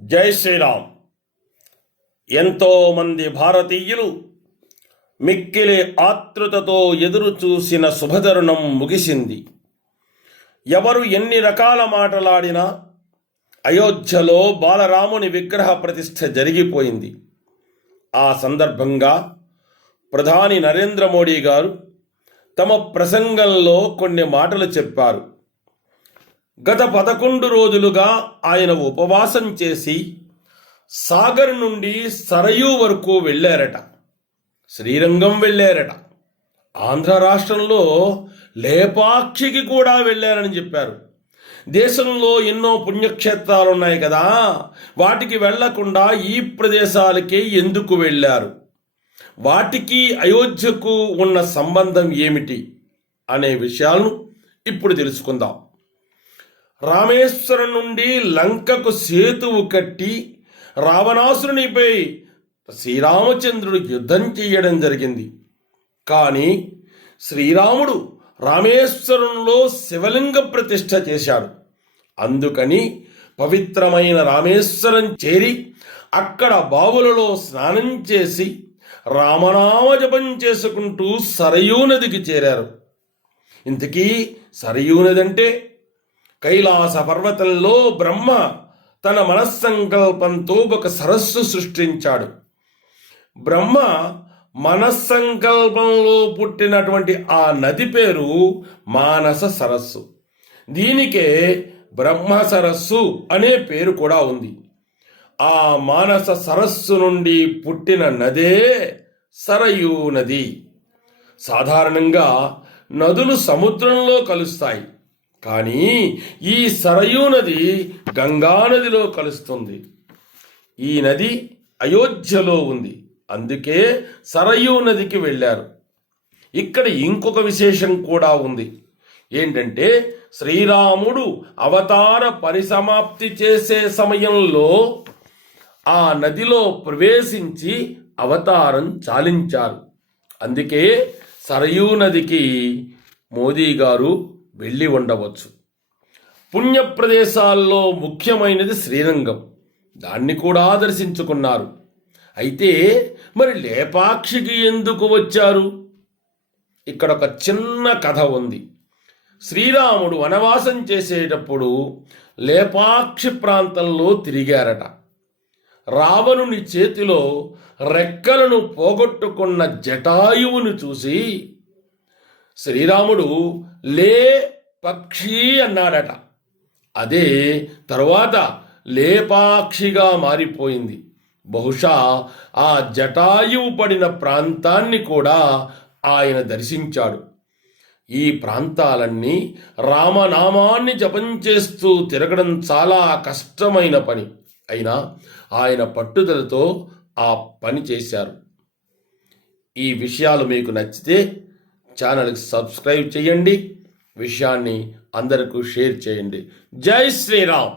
జై శ్రీరామ్. ఎంతోమంది భారతీయులు మిక్కిలి ఆతృతతో ఎదురు చూసిన శుభతరుణం ముగిసింది. ఎవరు ఎన్ని రకాల మాటలాడినా అయోధ్యలో బాలరాముని విగ్రహ ప్రతిష్ఠ జరిగిపోయింది. ఆ సందర్భంగా ప్రధాని నరేంద్ర మోడీ గారు తమ ప్రసంగంలో కొన్ని మాటలు చెప్పారు. గత 11 రోజులుగా ఆయన ఉపవాసం చేసి సాగర్ నుండి సరయూ వరకు వెళ్ళారట. శ్రీరంగం వెళ్ళారట. ఆంధ్ర రాష్ట్రంలో లేపాక్షికి కూడా వెళ్ళారని చెప్పారు. దేశంలో ఎన్నో పుణ్యక్షేత్రాలు ఉన్నాయి కదా, వాటికి వెళ్లకుండా ఈ ప్రదేశాలకే ఎందుకు వెళ్ళారు? వాటికి అయోధ్యకు ఉన్న సంబంధం ఏమిటి అనే విషయాలను ఇప్పుడు తెలుసుకుందాం. రామేశ్వరం నుండి లంకకు సేతువు కట్టి రావణాసురునిపై శ్రీరామచంద్రుడు యుద్ధం చేయడం జరిగింది. కానీ శ్రీరాముడు రామేశ్వరంలో శివలింగ ప్రతిష్ఠ చేశాడు. అందుకని పవిత్రమైన రామేశ్వరం చేరి అక్కడ బావులలో స్నానం చేసి రామనామ జపం చేసుకుంటూ సరయూ నదికి చేరారు. ఇంతకీ సరయూ నది అంటే కైలాస పర్వతంలో బ్రహ్మ తన మనస్సంకల్పంతో ఒక సరస్సు సృష్టించాడు. బ్రహ్మ మనస్సంకల్పంలో పుట్టినటువంటి ఆ నది పేరు మానస సరస్సు. దీనికే బ్రహ్మ సరస్సు అనే పేరు కూడా ఉంది. ఆ మానస సరస్సు నుండి పుట్టిన నదే సరయూ నది. సాధారణంగా నదులు సముద్రంలో కలుస్తాయి, కానీ ఈ సరయూ నది గంగానదిలో కలుస్తుంది. ఈ నది అయోధ్యలో ఉంది, అందుకే సరయూ నదికి వెళ్ళారు. ఇక్కడ ఇంకొక విశేషం కూడా ఉంది. ఏంటంటే శ్రీరాముడు అవతార పరిసమాప్తి చేసే సమయంలో ఆ నదిలో ప్రవేశించి అవతారం చాలించారు. అందుకే సరయూ నదికి మోదీ గారు వెళ్ళి ఉండవచ్చు. పుణ్యప్రదేశాల్లో ముఖ్యమైనది శ్రీరంగం. దాన్ని కూడా దర్శించుకున్నారు. అయితే మరి లేపాక్షికి ఎందుకు వచ్చారు? ఇక్కడ ఒక చిన్న కథ ఉంది. శ్రీరాముడు వనవాసం చేసేటప్పుడు లేపాక్షి ప్రాంతంలో తిరిగారట. రావణుని చేతిలో రెక్కలను పోగొట్టుకున్న జటాయువును చూసి శ్రీరాముడు లే పక్షి అన్నాడట. అదే తరువాత లేపాక్షిగా మారిపోయింది. బహుశా ఆ జటాయువు పడిన ప్రాంతాన్ని కూడా ఆయన దర్శించాడు. ఈ ప్రాంతాలన్నీ రామనామాన్ని జపం చేస్తూ తిరగడం చాలా కష్టమైన పని. అయినా ఆయన పట్టుదలతో ఆ పని చేశారు. ఈ విషయాలు మీకు నచ్చితే ఛానల్కి సబ్స్క్రైబ్ చేయండి, విషయాన్ని అందరికీ షేర్ చేయండి. జై శ్రీరామ్.